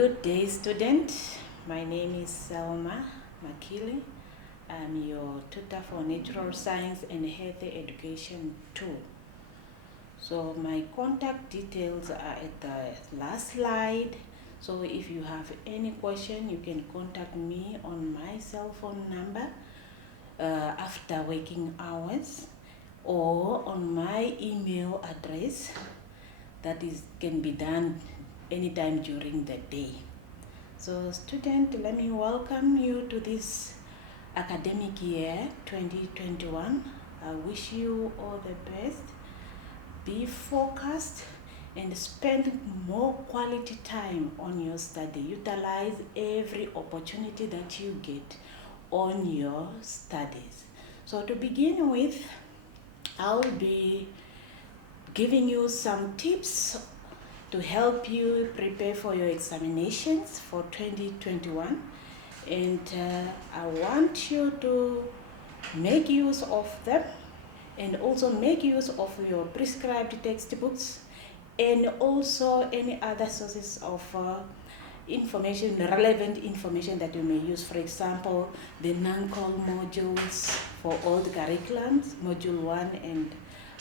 Good day, student. My name is Selma Makili. I'm your tutor for Natural Science and Healthy Education 2. So my contact details are at the last slide. So if you have any question, you can contact me on my cell phone number after working hours, or on my email address can be done anytime during the day. So student, let me welcome you to this academic year 2021. I wish you all the best. Be focused and spend more quality time on your study. Utilize every opportunity that you get on your studies. So to begin with, I'll be giving you some tips to help you prepare for your examinations for 2021, and I want you to make use of them and also make use of your prescribed textbooks and also any other sources of information, relevant information that you may use. For example, the non-call modules for all the curriculums, module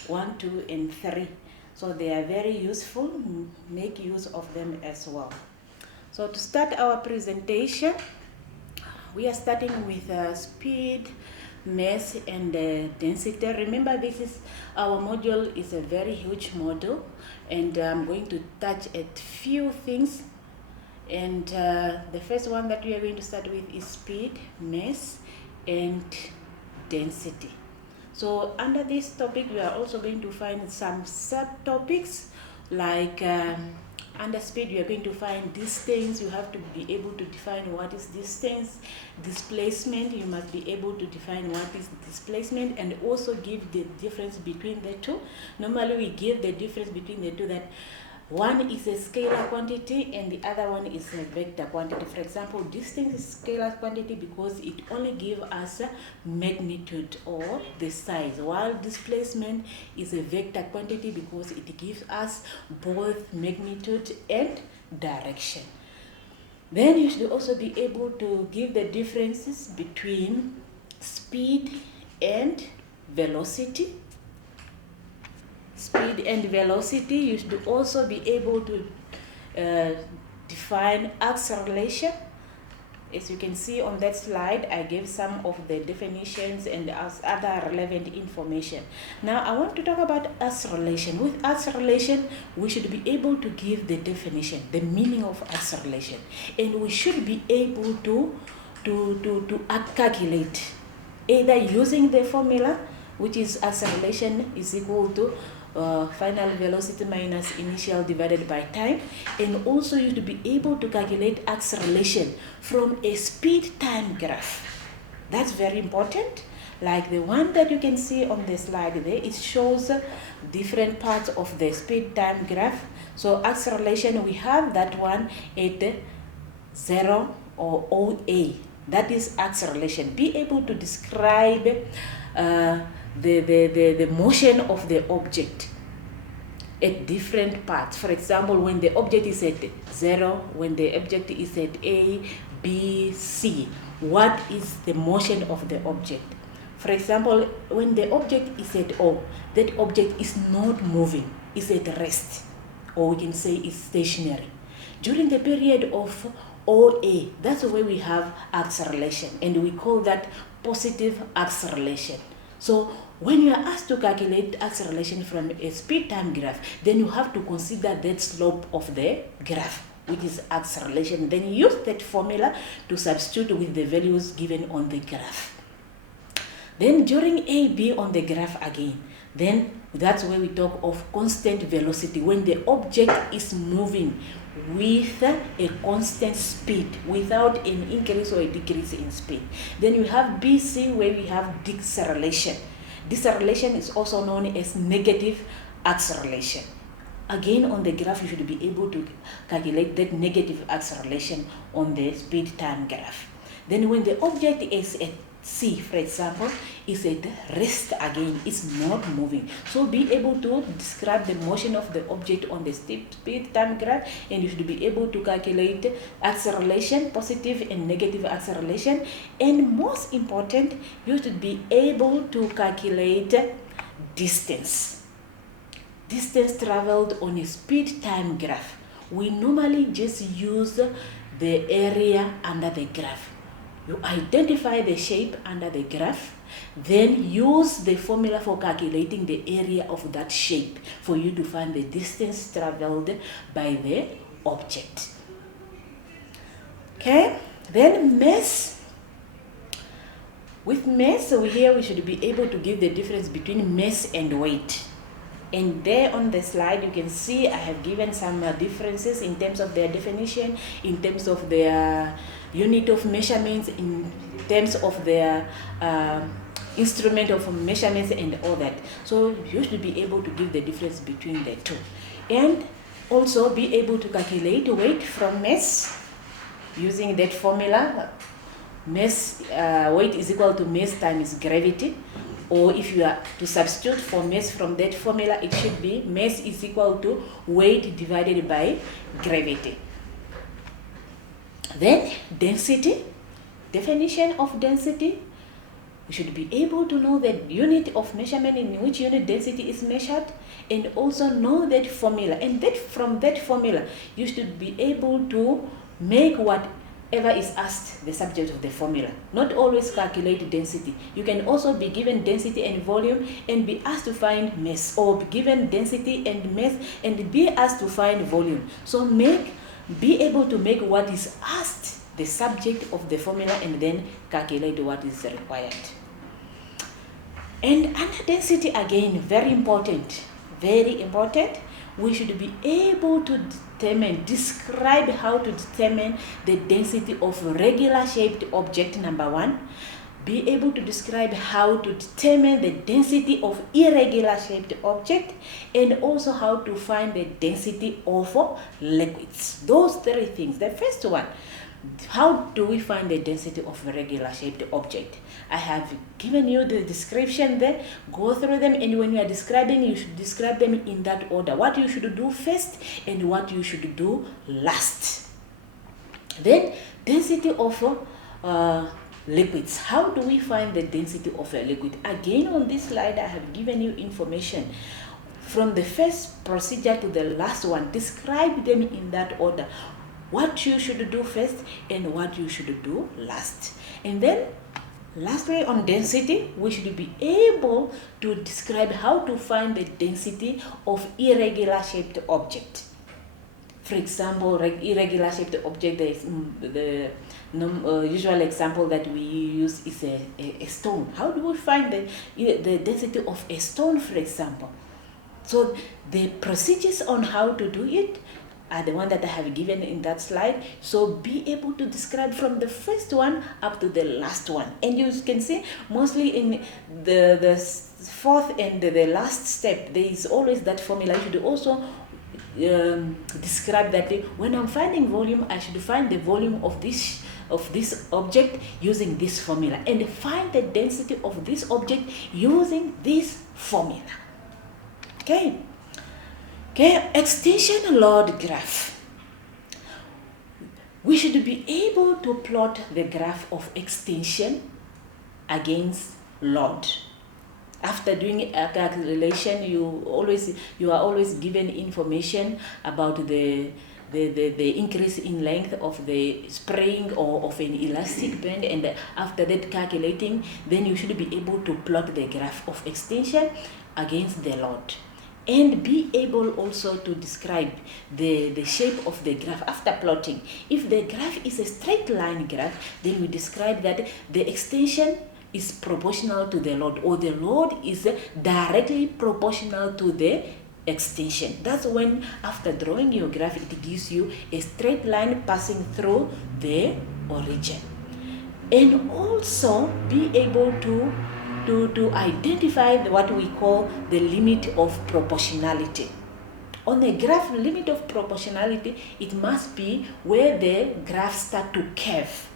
1, 2, and 3. So they are very useful. Make use of them as well. So to start our presentation, we are starting with speed, mass, and density. Remember, our module is a very huge module, and I'm going to touch a few things. And the first one that we are going to start with is speed, mass, and density. So under this topic, we are also going to find some subtopics, like under speed, we are going to find distance. You have to be able to define what is distance. Displacement, you must be able to define what is displacement and also give the difference between the two. Normally, we give the difference between the two, that one is a scalar quantity and the other one is a vector quantity. For example, distance is scalar quantity because it only gives us a magnitude or the size, while displacement is a vector quantity because it gives us both magnitude and direction. Then you should also be able to give the differences between speed and velocity. Speed and velocity. You should also be able to define acceleration. As you can see on that slide, I gave some of the definitions and other relevant information. Now I want to talk about acceleration. With acceleration, we should be able to give the definition, the meaning of acceleration, and we should be able to calculate, either using the formula, which is acceleration is equal to final velocity minus initial divided by time, and also you to be able to calculate acceleration from a speed time graph. That's very important, like the one that you can see on the slide there. It shows different parts of the speed time graph. So acceleration, we have that one at 0 or OA. That is acceleration. Be able to describe the motion of the object at different parts. For example, when the object is at 0, when the object is at A, B, C, what is the motion of the object? For example, when the object is at O, that object is not moving, is at rest, or we can say is stationary. During the period of OA, that's where we have acceleration, and we call that positive acceleration. So when you are asked to calculate acceleration from a speed time graph, then you have to consider that slope of the graph, which is acceleration. Then use that formula to substitute with the values given on the graph. Then during AB on the graph again, then that's where we talk of constant velocity, when the object is moving with a constant speed without an increase or a decrease in speed. Then you have BC, where we have deceleration. Deceleration is also known as negative acceleration. Again, on the graph, you should be able to calculate that negative acceleration on the speed time graph. Then when the object is at C, for example, is at rest again, it's not moving. So be able to describe the motion of the object on the speed time graph, and you should be able to calculate acceleration, positive and negative acceleration, and most important, you should be able to calculate distance traveled on a speed time graph. We normally just use the area under the graph. You identify the shape under the graph, then use the formula for calculating the area of that shape for you to find the distance traveled by the object. Okay, then mass. With mass, so here we should be able to give the difference between mass and weight. And there on the slide you can see I have given some differences in terms of their definition, in terms of their unit of measurements, in terms of their instrument of measurements and all that. So you should be able to give the difference between the two, and also be able to calculate weight from mass using that formula. Mass weight is equal to mass times gravity, or if you are to substitute for mass from that formula, it should be mass is equal to weight divided by gravity. Then density, definition of density. We should be able to know the unit of measurement in which unit density is measured, and also know that formula. And that from that formula, you should be able to make whatever is asked the subject of the formula. Not always calculate density. You can also be given density and volume and be asked to find mass, or be given density and mass and be asked to find volume. So be able to make what is asked the subject of the formula and then calculate what is required. And under density, again, very important, we should be able to describe how to determine the density of regular shaped object, number one. Be able to describe how to determine the density of irregular shaped object, and also how to find the density of liquids. Those three things. The first one, how do we find the density of a regular shaped object? I have given you the description there. Go through them, and when you are describing, you should describe them in that order. What you should do first and what you should do last. Then density of liquids. How do we find the density of a liquid? Again, on this slide, I have given you information from the first procedure to the last one. Describe them in that order. What you should do first and what you should do last. And then lastly, on density, we should be able to describe how to find the density of irregular shaped object. For example, irregular shaped object, the usual example that we use is a stone. How do we find the density of a stone, for example? So the procedures on how to do it are the one that I have given in that slide. So be able to describe from the first one up to the last one. And you can see mostly in the fourth and the last step, there is always that formula. You should also describe that when I'm finding volume, I should find the volume of this object using this formula, and find the density of this object using this formula. Okay, extension load graph. We should be able to plot the graph of extension against load. After doing a calculation, you are always given information about the increase in length of the spring or of an elastic band, and after that calculating, then you should be able to plot the graph of extension against the load, and be able also to describe the shape of the graph after plotting. If the graph is a straight line graph, then we describe that the extension is proportional to the load, or the load is directly proportional to the extension. That's when, after drawing your graph, it gives you a straight line passing through the origin. And also be able to identify what we call the limit of proportionality. On the graph limit of proportionality, it must be where the graph starts to curve.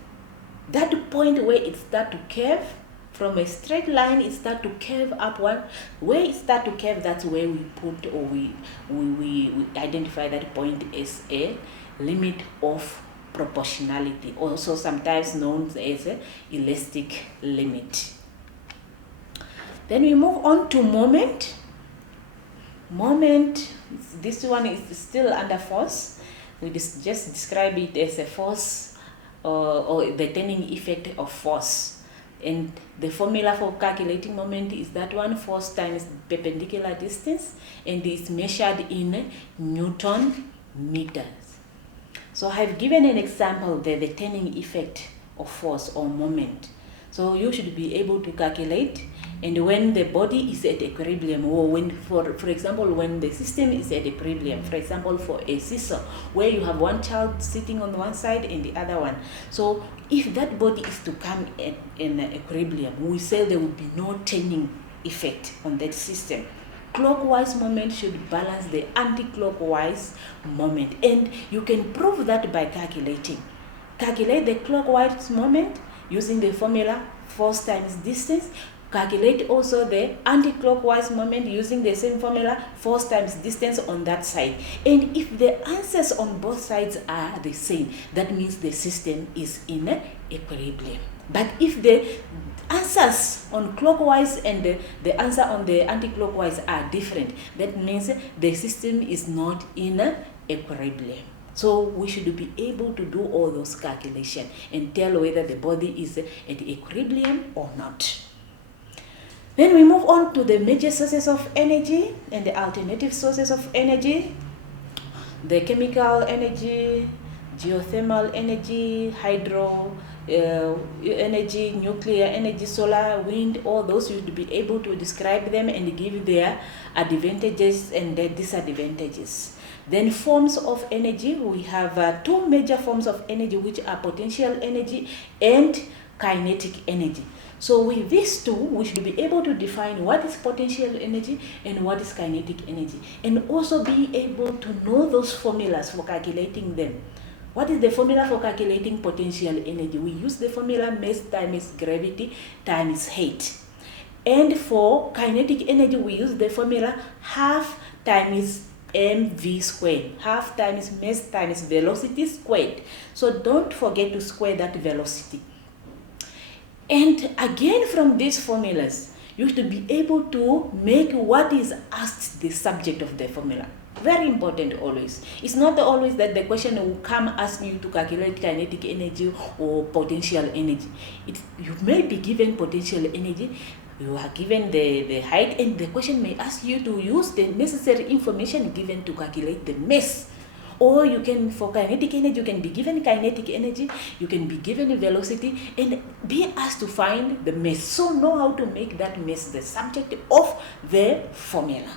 That point where it starts to curve, from a straight line, it start to curve upward. Where it start to curve, that's where we put, or we identify that point as a limit of proportionality, also sometimes known as a elastic limit. Then we move on to moment. Moment, this one is still under force. We just describe it as a force or the turning effect of force. And the formula for calculating moment is that one, force times perpendicular distance, and is measured in Newton meters. So I've given an example there, the turning effect of force or moment. So you should be able to calculate, and when the body is at equilibrium, or when, for example, when the system is at equilibrium, for example, for a seesaw, where you have one child sitting on one side and the other one. So if that body is to come in equilibrium, we say there will be no turning effect on that system. Clockwise moment should balance the anti-clockwise moment, and you can prove that by calculating. Calculate the clockwise moment using the formula force times distance. Calculate also the anti-clockwise moment using the same formula, force times distance on that side. And if the answers on both sides are the same, that means the system is in equilibrium. But if the answers on clockwise and the answer on the anti-clockwise are different, that means the system is not in equilibrium. So we should be able to do all those calculations and tell whether the body is at equilibrium or not. Then we move on to the major sources of energy and the alternative sources of energy. The chemical energy, geothermal energy, hydro energy, nuclear energy, solar, wind, all those you should be able to describe them and give their advantages and their disadvantages. Then forms of energy, we have two major forms of energy, which are potential energy and kinetic energy. So with these two, we should be able to define what is potential energy and what is kinetic energy, and also be able to know those formulas for calculating them. What is the formula for calculating potential energy? We use the formula mass times gravity times height. And for kinetic energy, we use the formula half times mv squared, half times mass times velocity squared. So don't forget to square that velocity. And again, from these formulas, you should be able to make what is asked the subject of the formula. Very important always. It's not always that the question will come ask you to calculate kinetic energy or potential energy. You may be given potential energy, you are given the height, and the question may ask you to use the necessary information given to calculate the mass. Or you can, for kinetic energy, you can be given kinetic energy, you can be given velocity, and be asked to find the mass. So know how to make that mass the subject of the formula.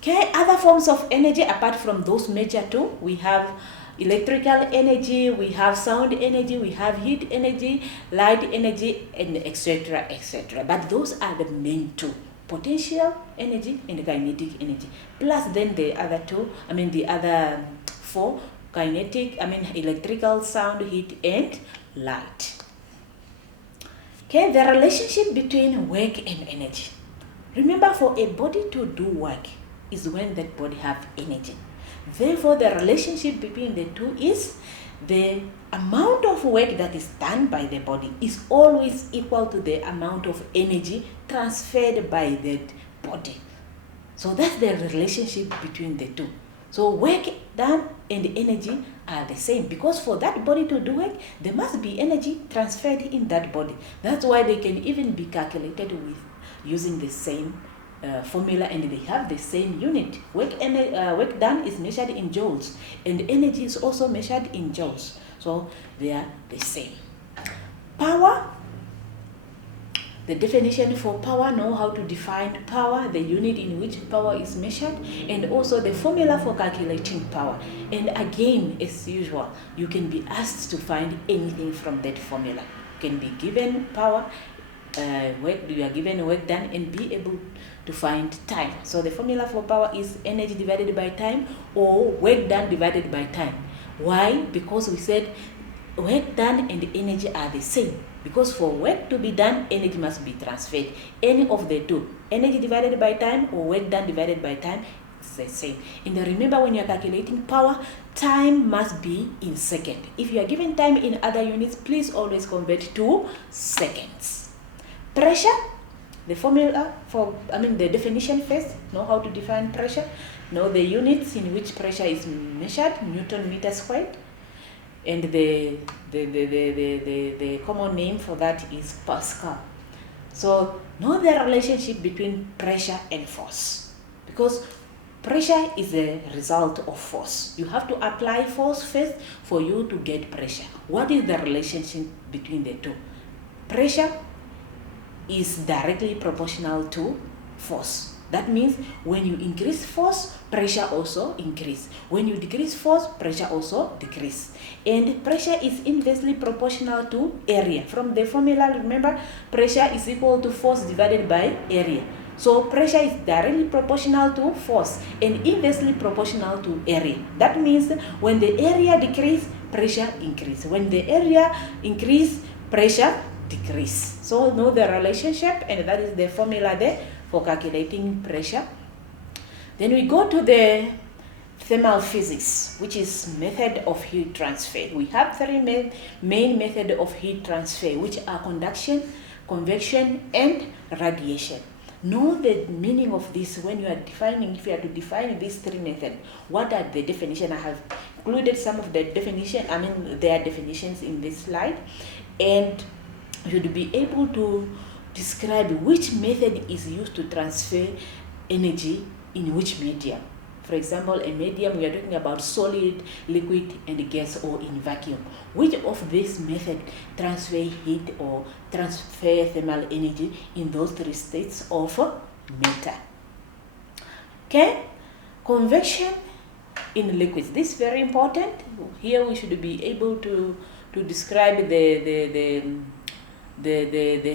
Okay, other forms of energy apart from those major two, we have electrical energy, we have sound energy, we have heat energy, light energy, and etc., etc. But those are the main two: potential energy and kinetic energy. Plus then the other two, the other four: electrical, sound, heat, and light. Okay, the relationship between work and energy. Remember, for a body to do work is when that body have energy. Therefore, the relationship between the two is the amount of work that is done by the body is always equal to the amount of energy transferred by that body. So that's the relationship between the two. So work done and energy are the same, because for that body to do work, there must be energy transferred in that body. That's why they can even be calculated with using the same formula, and they have the same unit. Work done is measured in joules, and energy is also measured in joules. So they are the same. Power. The definition for power, know how to define power, the unit in which power is measured, and also the formula for calculating power. And again, as usual, you can be asked to find anything from that formula. You can be given power, you are given work done, and be able to find time. So the formula for power is energy divided by time, or work done divided by time. Why? Because we said work done and energy are the same. because for work to be done, energy must be transferred. Any of the two, energy divided by time or work done divided by time, it's the same. And remember, when you're calculating power, time must be in seconds. If you are given time in other units, please always convert to seconds. Pressure, the formula for, the definition first. Know how to define pressure. Know the units in which pressure is measured, Newton meter squared. And the common name for that is Pascal. So know the relationship between pressure and force, because pressure is a result of force. You have to apply force first for you to get pressure. What is the relationship between the two? Pressure is directly proportional to force. That means when you increase force, pressure also increase. When you decrease force, pressure also decrease. And pressure is inversely proportional to area. From the formula, remember, pressure is equal to force divided by area. So pressure is directly proportional to force and inversely proportional to area. That means when the area decrease, pressure increase. When the area increase, pressure decrease. So know the relationship, and that is the formula there for calculating pressure. Then we go to the thermal physics, which is method of heat transfer. We have three main methods of heat transfer, which are conduction, convection, and radiation. Know the meaning of this when you are defining, if you are to define these three methods. What are the definitions? I have included some of the definition, their definitions in this slide, and you should be able to describe which method is used to transfer energy in which medium. For example, a medium, we are talking about solid, liquid, and gas, or in vacuum. Which of these methods transfer heat or transfer thermal energy in those three states of matter? Okay, convection in liquids. This is very important. Here we should be able to describe the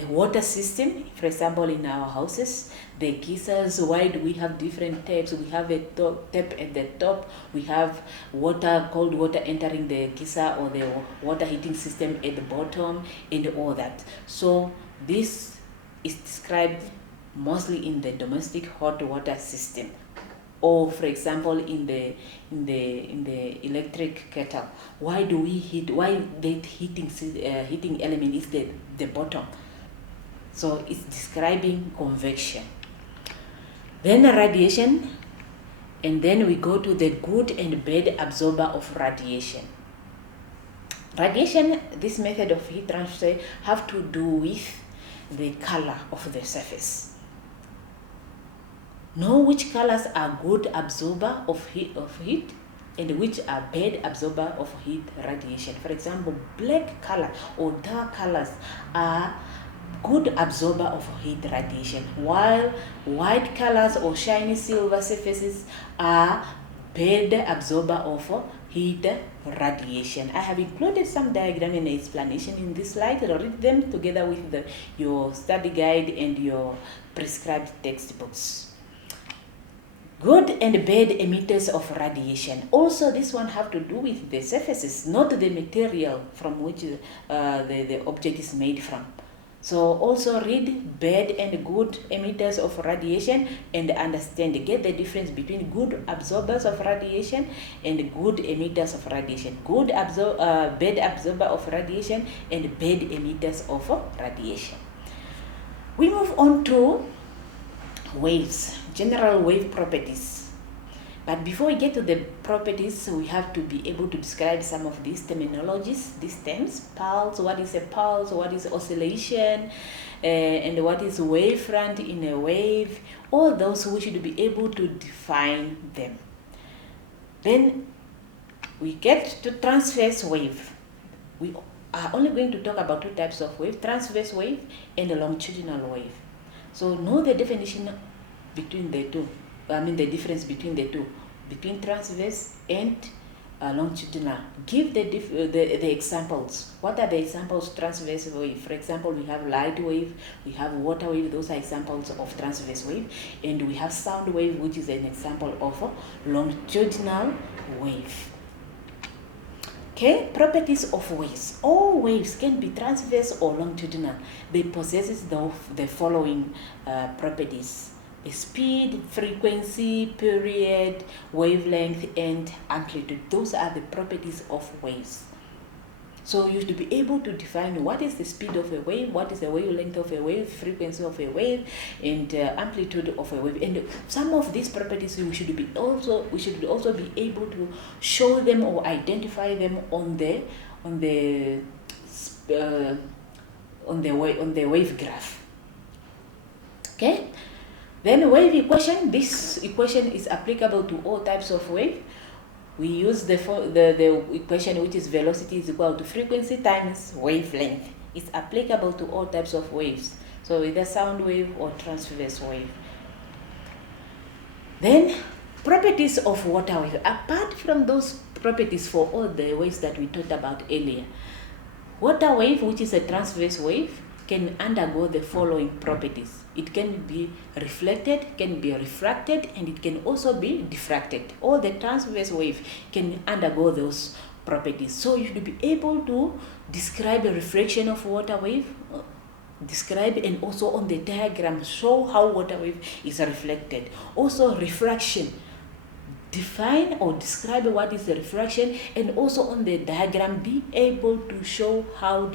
water system. For example, in our houses, the geysers, why do we have different taps? We have a tap at the top, we have water, cold water entering the geyser or the water heating system at the bottom, and all that. So this is described mostly in the domestic hot water system, or for example in the electric kettle. Why do we heat? Why the heating element is the bottom? So it's describing convection. Then radiation, and then we go to the good and bad absorber of radiation. Radiation, this method of heat transfer, have to do with the color of the surface. Know which colors are good absorber of heat and which are bad absorber of heat radiation. For example, black color or dark colors are good absorber of heat radiation, while white colors or shiny silver surfaces are bad absorber of heat radiation. I have included some diagram and explanation in this slide. Read them together with your study guide and your prescribed textbooks. Good and bad emitters of radiation. Also, this one have to do with the surfaces, not the material from which the object is made from. So also read bad and good emitters of radiation and understand, get the difference between good absorbers of radiation and good emitters of radiation. Bad absorber of radiation and bad emitters of radiation. We move on to waves, general wave properties. But before we get to the properties, we have to be able to describe some of these terminologies, these terms. Pulse, what is a pulse, what is oscillation, and what is wavefront in a wave. All those we should be able to define them. Then we get to transverse wave. We are only going to talk about two types of wave, transverse wave and a longitudinal wave. So know the definition between the two. The difference between the two, between transverse and longitudinal. Give the examples. What are the examples of transverse wave? For example, we have light wave, we have water wave. Those are examples of transverse wave, and we have sound wave, which is an example of a longitudinal wave. Okay, properties of waves. All waves can be transverse or longitudinal. They possess the following properties: the speed, frequency, period, wavelength, and amplitude. Those are the properties of waves. So you should be able to define what is the speed of a wave, what is the wavelength of a wave, frequency of a wave, and amplitude of a wave. And some of these properties we should also be able to show them or identify them on the wave graph. Okay. Then wave equation. This equation is applicable to all types of wave. We use the equation, which is velocity is equal to frequency times wavelength. It's applicable to all types of waves, so either sound wave or transverse wave. Then properties of water wave. Apart from those properties for all the waves that we talked about earlier, water wave, which is a transverse wave, can undergo the following properties. It can be reflected, can be refracted, and it can also be diffracted. All the transverse wave can undergo those properties. So you should be able to describe a reflection of water wave, describe, and also on the diagram show how water wave is reflected. Also refraction. Define or describe what is the refraction, and also on the diagram be able to show how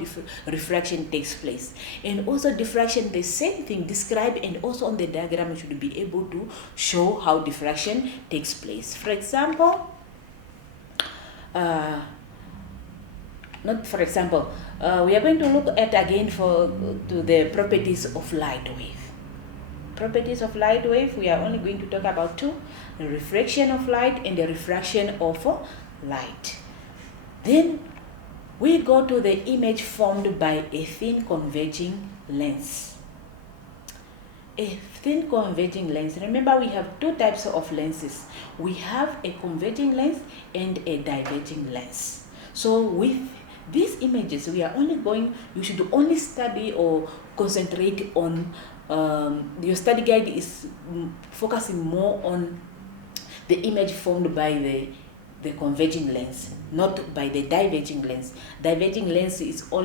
refraction takes place. And also diffraction, the same thing, describe, and also on the diagram you should be able to show how diffraction takes place. For example, we are going to look at again to the properties of light wave. Properties of light wave, we are only going to talk about two: the refraction of light and the refraction of light. Then we go to the image formed by a thin converging lens. A thin converging lens. Remember, we have two types of lenses. We have a converging lens and a diverging lens. So with these images, you should only study or concentrate on your study guide is focusing more on the image formed by the converging lens, not by the diverging lens. Diverging lens is we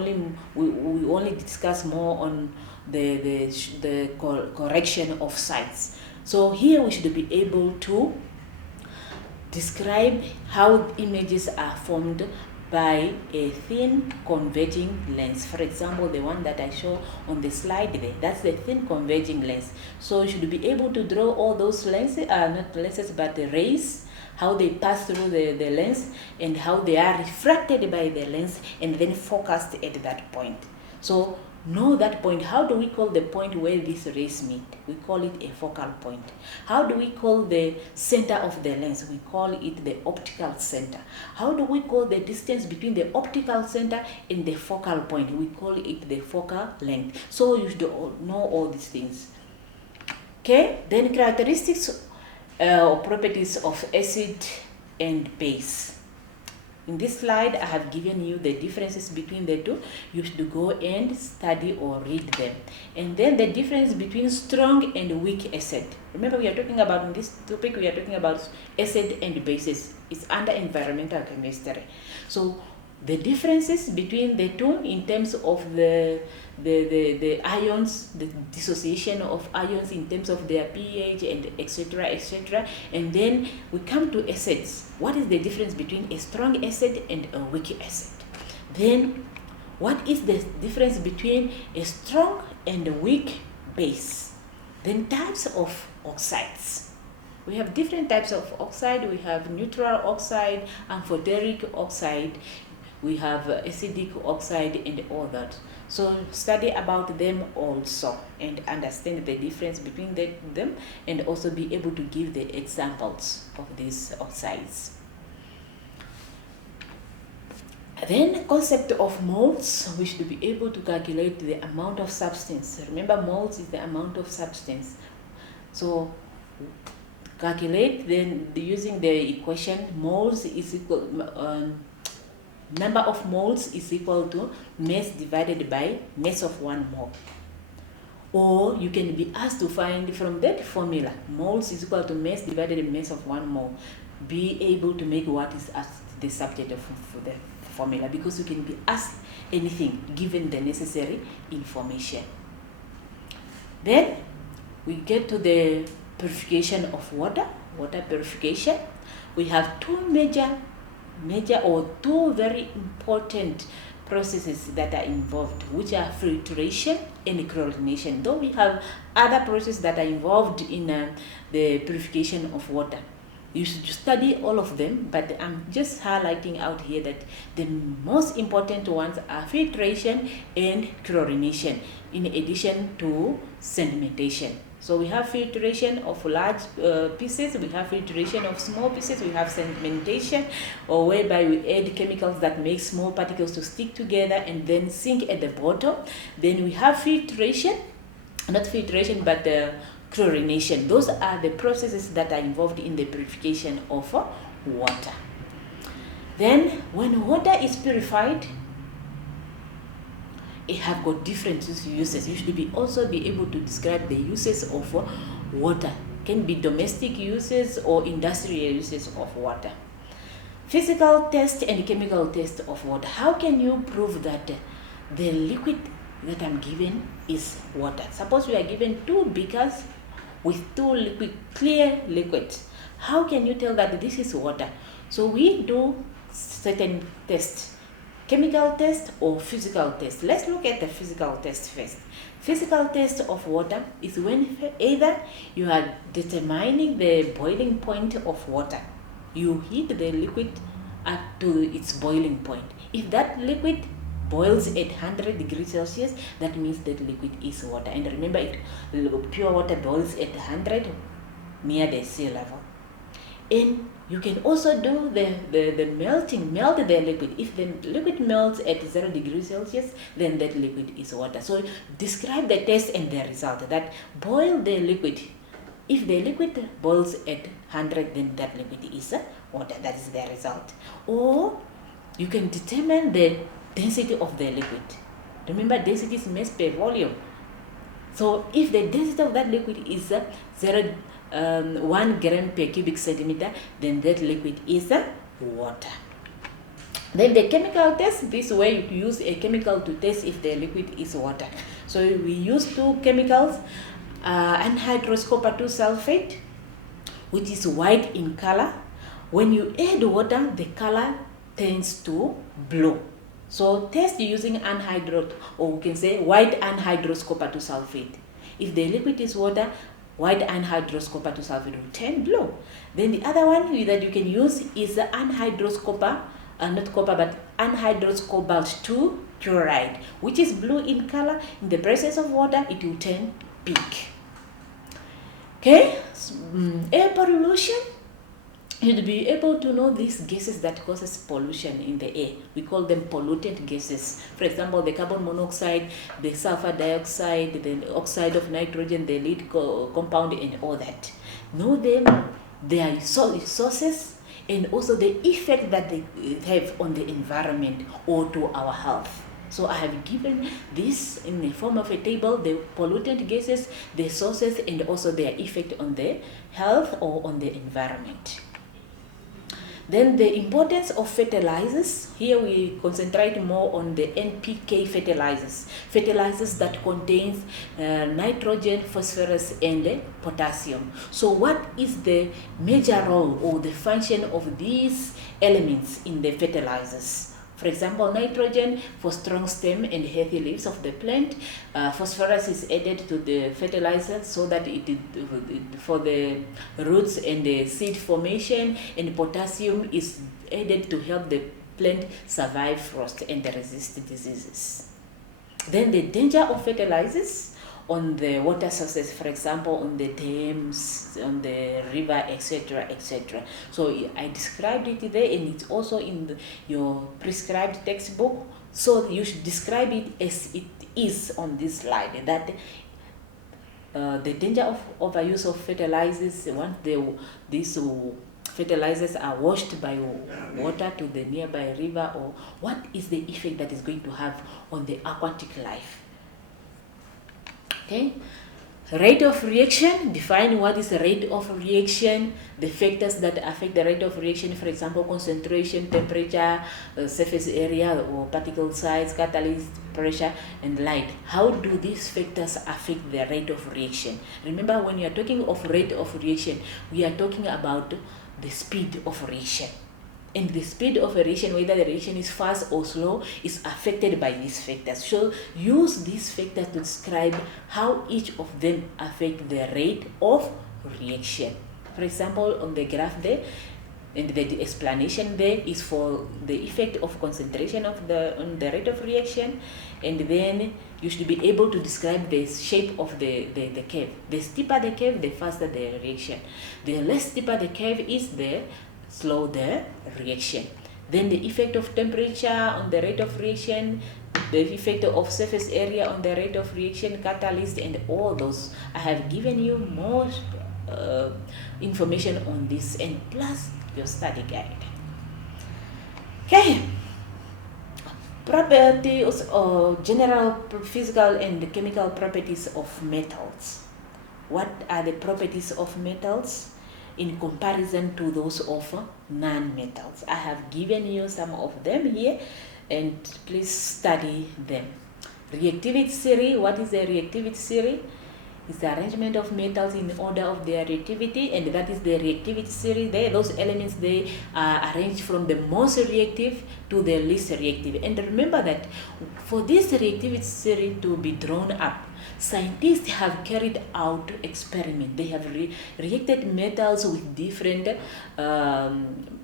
only discuss more on the correction of sites. So here we should be able to describe how images are formed by a thin converging lens. For example, the one that I show on the slide there, that's the thin converging lens. So you should be able to draw all those lenses, not lenses, but the rays, how they pass through the lens, and how they are refracted by the lens and then focused at that point. So know that point. How do we call the point where these rays meet? We call it a focal point. How do we call the center of the lens? We call it the optical center. How do we call the distance between the optical center and the focal point? We call it the focal length. So you should know all these things. Okay, then characteristics or properties of acid and base. In this slide, I have given you the differences between the two. You should go and study or read them. And then the difference between strong and weak acid. Remember, we are talking about, in this topic, we are talking about acid and bases. It's under environmental chemistry. So the differences between the two in terms of the ions, the dissociation of ions in terms of their pH, and etc., etc. And then we come to acids. What is the difference between a strong acid and a weak acid? Then what is the difference between a strong and a weak base? Then types of oxides. We have different types of oxide. We have neutral oxide, amphoteric oxide, we have acidic oxide, and all that. So study about them also and understand the difference between them, and also be able to give the examples of these oxides. Then concept of moles, we should be able to calculate the amount of substance. Remember, moles is the amount of substance. So calculate then using the equation, moles is equal number of moles is equal to mass divided by mass of 1 mole. Or you can be asked to find from that formula, moles is equal to mass divided by mass of 1 mole. Be able to make what is asked the subject of the formula, because you can be asked anything given the necessary information. Then we get to the purification of water purification. We have two major or two very important processes that are involved, which are filtration and chlorination. Though we have other processes that are involved in the purification of water. You should study all of them, but I'm just highlighting out here that the most important ones are filtration and chlorination, in addition to sedimentation. So we have filtration of large pieces, we have filtration of small pieces, we have sedimentation, or whereby we add chemicals that make small particles to stick together and then sink at the bottom. Then we have filtration, not filtration, but chlorination. Those are the processes that are involved in the purification of water. Then when water is purified, it have got different uses. You should also be able to describe the uses of water. Can be domestic uses or industrial uses of water. Physical test and chemical test of water. How can you prove that the liquid that I'm given is water? Suppose we are given two beakers with two clear liquids. How can you tell that this is water? So we do certain tests. Chemical test or physical test. Let's look at the physical test first. Physical test of water is when either you are determining the boiling point of water. You heat the liquid up to its boiling point. If that liquid boils at 100 degrees Celsius, that means that liquid is water. And remember, pure water boils at 100 near the sea level. And you can also do the melting, melt the liquid. If the liquid melts at 0 degrees Celsius, then that liquid is water. So describe the test and the result. That boil the liquid. If the liquid boils at 100, then that liquid is water. That is the result. Or you can determine the density of the liquid. Remember, density is mass per volume. So if the density of that liquid is 1 gram per cubic centimeter, then that liquid is water. Then the chemical test, this way you use a chemical to test if the liquid is water. So we use two chemicals, anhydrous copper 2 sulfate, which is white in color. When you add water, the color tends to blue. So test using anhydrous, or we can say white anhydrous copper 2 sulfate. If the liquid is water, white anhydrous copper 2 sulfate will turn blue. Then the other one that you can use is the anhydrous copper, not copper, but anhydrous cobalt 2 chloride, which is blue in color. In the presence of water, it will turn pink. Okay, air pollution. You'd be able to know these gases that causes pollution in the air. We call them pollutant gases. For example, the carbon monoxide, the sulfur dioxide, the oxide of nitrogen, the lead compound, and all that. Know them, their sources, and also the effect that they have on the environment or to our health. So I have given this in the form of a table, the pollutant gases, the sources, and also their effect on the health or on the environment. Then the importance of fertilizers. Here we concentrate more on the NPK fertilizers. Fertilizers that contains nitrogen, phosphorus, and potassium. So what is the major role or the function of these elements in the fertilizers? For example, nitrogen for strong stem and healthy leaves of the plant. Phosphorus is added to the fertilizer so that it for the roots and the seed formation, and potassium is added to help the plant survive frost and resist diseases. Then the danger of fertilizers on the water sources, for example, on the dams, on the river, etc., etc. So I described it there, and it's also in your prescribed textbook. So you should describe it as it is on this slide. That the danger of overuse of fertilizers, once these fertilizers are washed by water to the nearby river, or what is the effect that is going to have on the aquatic life? Okay, Rate of reaction, define what is the rate of reaction, the factors that affect the rate of reaction, for example, concentration, temperature, surface area or particle size, catalyst, pressure, and light. How do these factors affect the rate of reaction? Remember, when you are talking of rate of reaction, we are talking about the speed of reaction. And the speed of a reaction, whether the reaction is fast or slow, is affected by these factors. So use these factors to describe how each of them affect the rate of reaction. For example, on the graph there, and the explanation there is for the effect of concentration of on the rate of reaction, and then you should be able to describe the shape of the curve. The steeper the curve, the faster the reaction. The less steeper the curve is, the slow the reaction. Then the effect of temperature on the rate of reaction, the effect of surface area on the rate of reaction, catalyst, and all those. I have given you more information on this, and plus your study guide. Okay, properties or general physical and chemical properties of metals. What are the properties of metals in comparison to those of non-metals? I have given you some of them here, and please study them. Reactivity theory. What is the reactivity theory? It's the arrangement of metals in order of their reactivity, and that is the reactivity theory. Those elements, they are arranged from the most reactive to the least reactive. And remember that for this reactivity theory to be drawn up, scientists have carried out experiments. They have reacted metals with different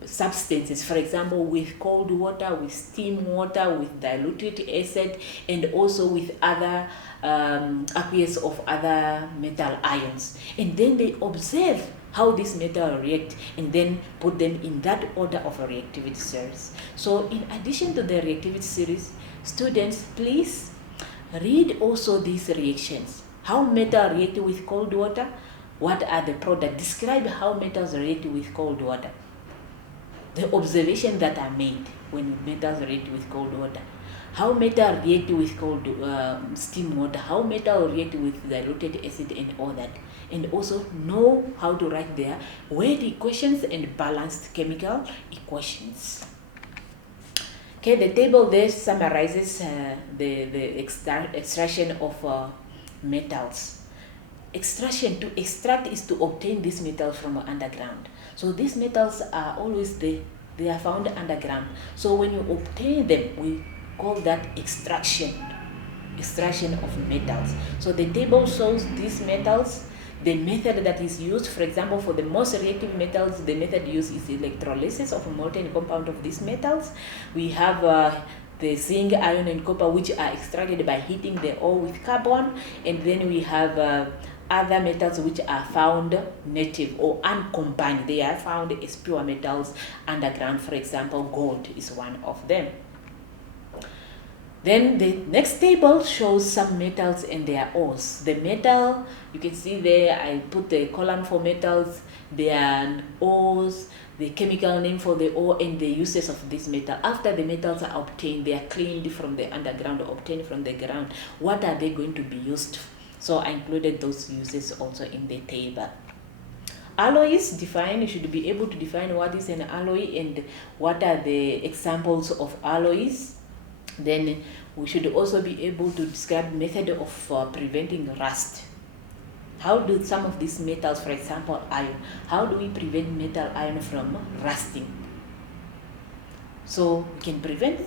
substances, for example, with cold water, with steam water, with diluted acid, and also with other aqueous of other metal ions. And then they observe how this metal react, and then put them in that order of a reactivity series. So in addition to the reactivity series, students, please read also these reactions. How metal react with cold water? What are the products? Describe how metals react with cold water. The observation that are made when metals react with cold water. How metal react with cold steam water. How metal react with diluted acid, and all that. And also know how to write their weight equations and balanced chemical equations. Okay, the table there summarizes the extraction of metals. Extraction, to extract, is to obtain these metals from underground. So these metals are always there. They are found underground. So when you obtain them, we call that extraction of metals. So the table shows these metals, the method that is used. For example, for the most reactive metals, the method used is electrolysis of a molten compound of these metals. We have the zinc, iron, and copper, which are extracted by heating the ore with carbon. And then we have other metals which are found native or uncombined. They are found as pure metals underground. For example, gold is one of them. Then the next table shows some metals and their ores. The metal, you can see there, I put the column for metals, their ores, the chemical name for the ore, and the uses of this metal. After the metals are obtained, they are cleaned from the underground or obtained from the ground. What are they going to be used for? So I included those uses also in the table. Alloys defined. You should be able to define what is an alloy and what are the examples of alloys. Then we should also be able to describe method of preventing rust. How do some of these metals, for example iron, how do we prevent metal iron from rusting? So we can prevent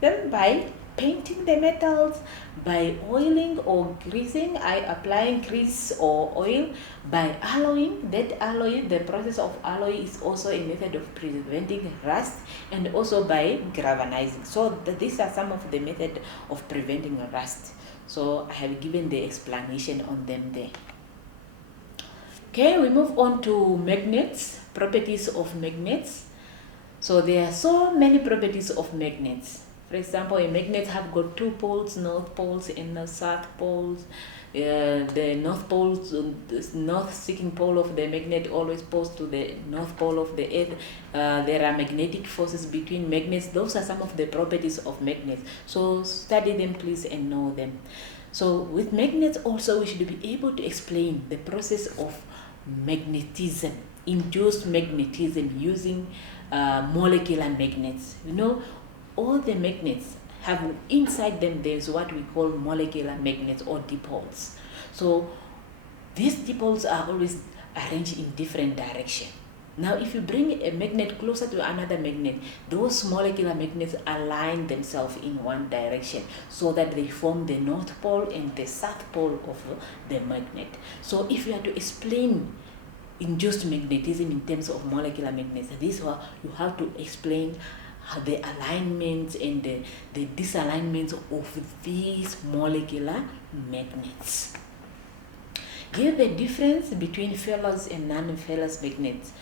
them by painting the metals, by oiling or greasing, applying grease or oil, by alloying. That alloy, the process of alloy, is also a method of preventing rust, and also by galvanizing. So these are some of the methods of preventing rust. So I have given the explanation on them there. Okay, we move on to magnets, properties of magnets. So there are so many properties of magnets. For example, a magnet have got two poles, north poles and south poles. The north poles, the north seeking pole of the magnet always poles to the north pole of the earth. There are magnetic forces between magnets. Those are some of the properties of magnets. So study them, please, and know them. So with magnets also, we should be able to explain the process of magnetism, induced magnetism using molecular magnets. All the magnets have inside them, there's what we call molecular magnets or dipoles. So these dipoles are always arranged in different directions. Now, if you bring a magnet closer to another magnet, those molecular magnets align themselves in one direction so that they form the north pole and the south pole of the magnet. So if you are to explain induced magnetism in terms of molecular magnets, this one you have to explain the alignments and the disalignments of these molecular magnets. Give the difference between ferrous and non-ferrous magnets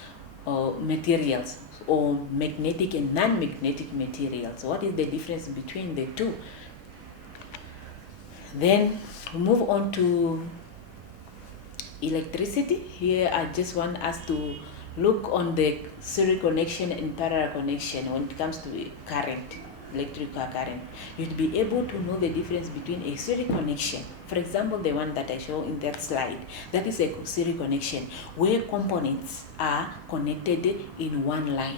or materials, or magnetic and non-magnetic materials. What is the difference between the two? Then we move on to electricity. Here I just want us to look on the series connection and parallel connection when it comes to current, electrical current. You'd be able to know the difference between a series connection. For example, the one that I show in that slide, that is a series connection where components are connected in one line,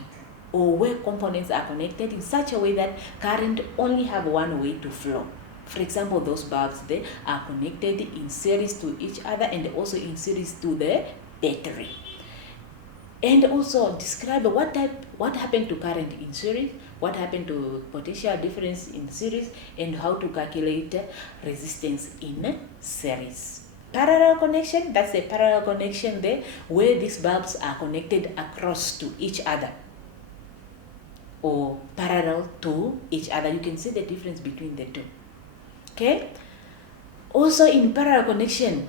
or where components are connected in such a way that current only have one way to flow. For example, those bulbs, they are connected in series to each other and also in series to the battery. And also describe what happened to current in series, what happened to potential difference in series, and how to calculate resistance in series. Parallel connection, that's a parallel connection there where these bulbs are connected across to each other or parallel to each other. You can see the difference between the two. Okay? Also in parallel connection,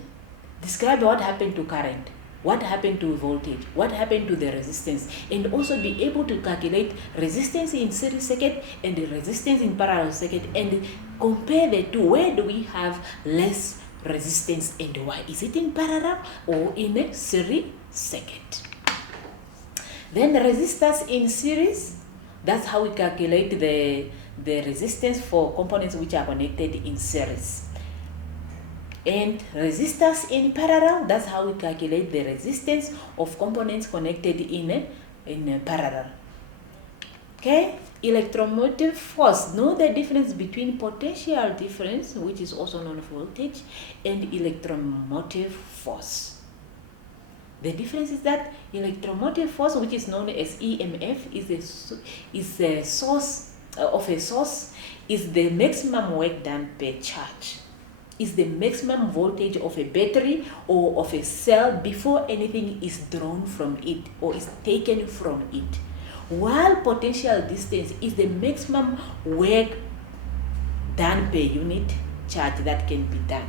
describe what happened to current, what happened to voltage, what happened to the resistance, and also be able to calculate resistance in series circuit and the resistance in parallel circuit and compare the two. Where do we have less resistance and why? Is it in parallel or in a series circuit? Then resistance in series, that's how we calculate the resistance for components which are connected in series. And resistance in parallel, that's how we calculate the resistance of components connected in parallel. Okay, electromotive force. Know the difference between potential difference, which is also known as voltage, and electromotive force. The difference is that electromotive force, which is known as EMF, is the source of a source, is the maximum work done per charge, is the maximum voltage of a battery or of a cell before anything is drawn from it or is taken from it, while potential distance is the maximum work done per unit charge that can be done.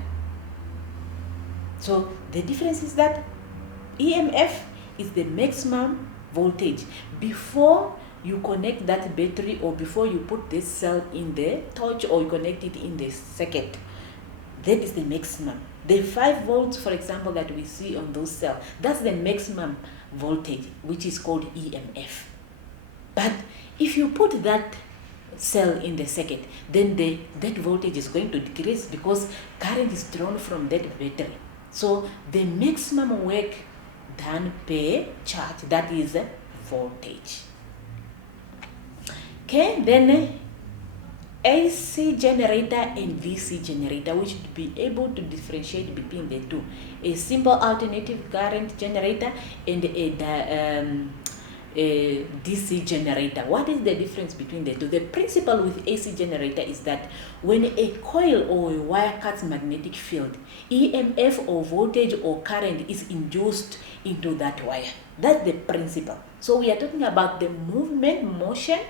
So the difference is that EMF is the maximum voltage before you connect that battery or before you put this cell in the torch or you connect it in the circuit. That is the maximum. The 5 volts, for example, that we see on those cells, that's the maximum voltage, which is called EMF. But if you put that cell in the circuit, then that voltage is going to decrease because current is drawn from that battery. So the maximum work done per charge, that is voltage. Okay, then AC generator and DC generator, we should be able to differentiate between the two. A simple alternative current generator and a DC generator. What is the difference between the two? The principle with AC generator is that when a coil or a wire cuts magnetic field, EMF or voltage or current is induced into that wire. That's the principle. So we are talking about the motion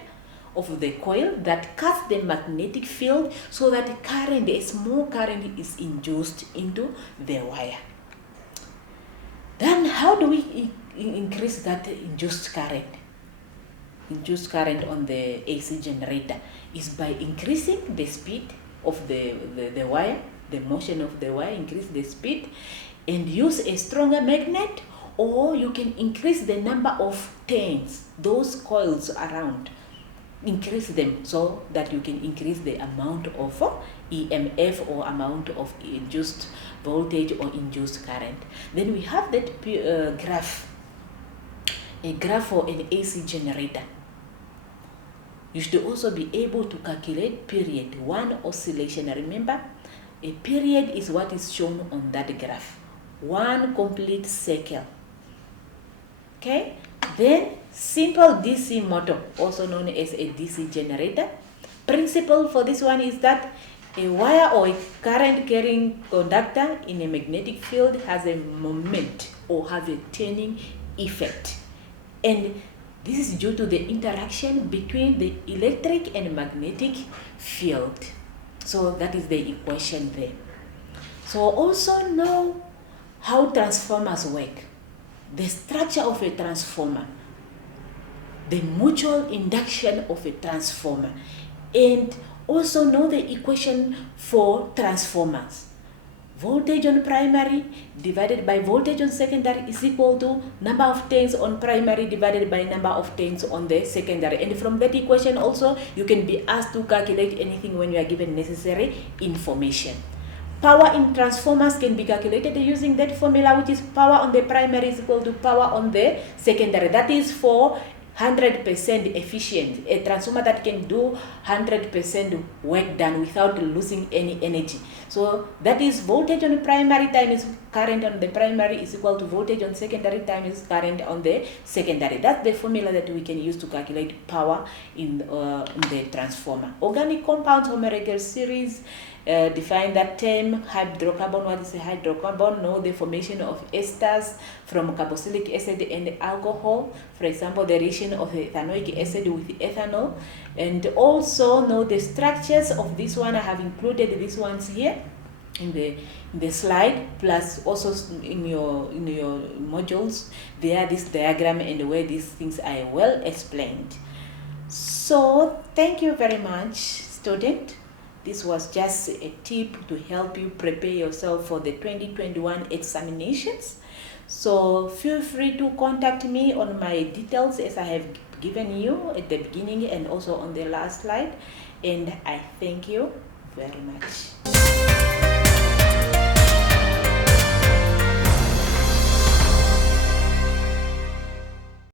of the coil that cuts the magnetic field so that a small current is induced into the wire. Then how do we increase that induced current? Induced current on the AC generator is by increasing the speed of the wire, the motion of the wire, increase the speed and use a stronger magnet, or you can increase the number of turns, those coils around. Increase them so that you can increase the amount of EMF or amount of induced voltage or induced current. Then we have that graph, a graph for an AC generator. You should also be able to calculate period, one oscillation. Remember, a period is what is shown on that graph, one complete cycle. Okay, then simple DC motor, also known as a DC generator. Principle for this one is that a wire or a current carrying conductor in a magnetic field has a moment or have a turning effect, and this is due to the interaction between the electric and magnetic field. So that is the equation there. So also know how transformers work, the structure of a transformer, the mutual induction of a transformer, and also know the equation for transformers. Voltage on primary divided by voltage on secondary is equal to number of turns on primary divided by number of turns on the secondary. And from that equation also, you can be asked to calculate anything when you are given necessary information. Power in transformers can be calculated using that formula, which is power on the primary is equal to power on the secondary. That is for 100% efficient, a transformer that can do 100% work done without losing any energy. So that is voltage on the primary times current on the primary is equal to voltage on secondary times current on the secondary. That's the formula that we can use to calculate power in the transformer. Organic compounds, homogeneous series, define that term. Hydrocarbon, what is a hydrocarbon? Know the formation of esters from carboxylic acid and alcohol. For example, the reaction of ethanoic acid with ethanol. And also know the structures of this one. I have included these ones here in the slide, plus also in your modules there, this diagram and where these things are well explained. So thank you very much, student. This was just a tip to help you prepare yourself for the 2021 examinations. So feel free to contact me on my details as I have given you at the beginning and also on the last slide. And I thank you very much.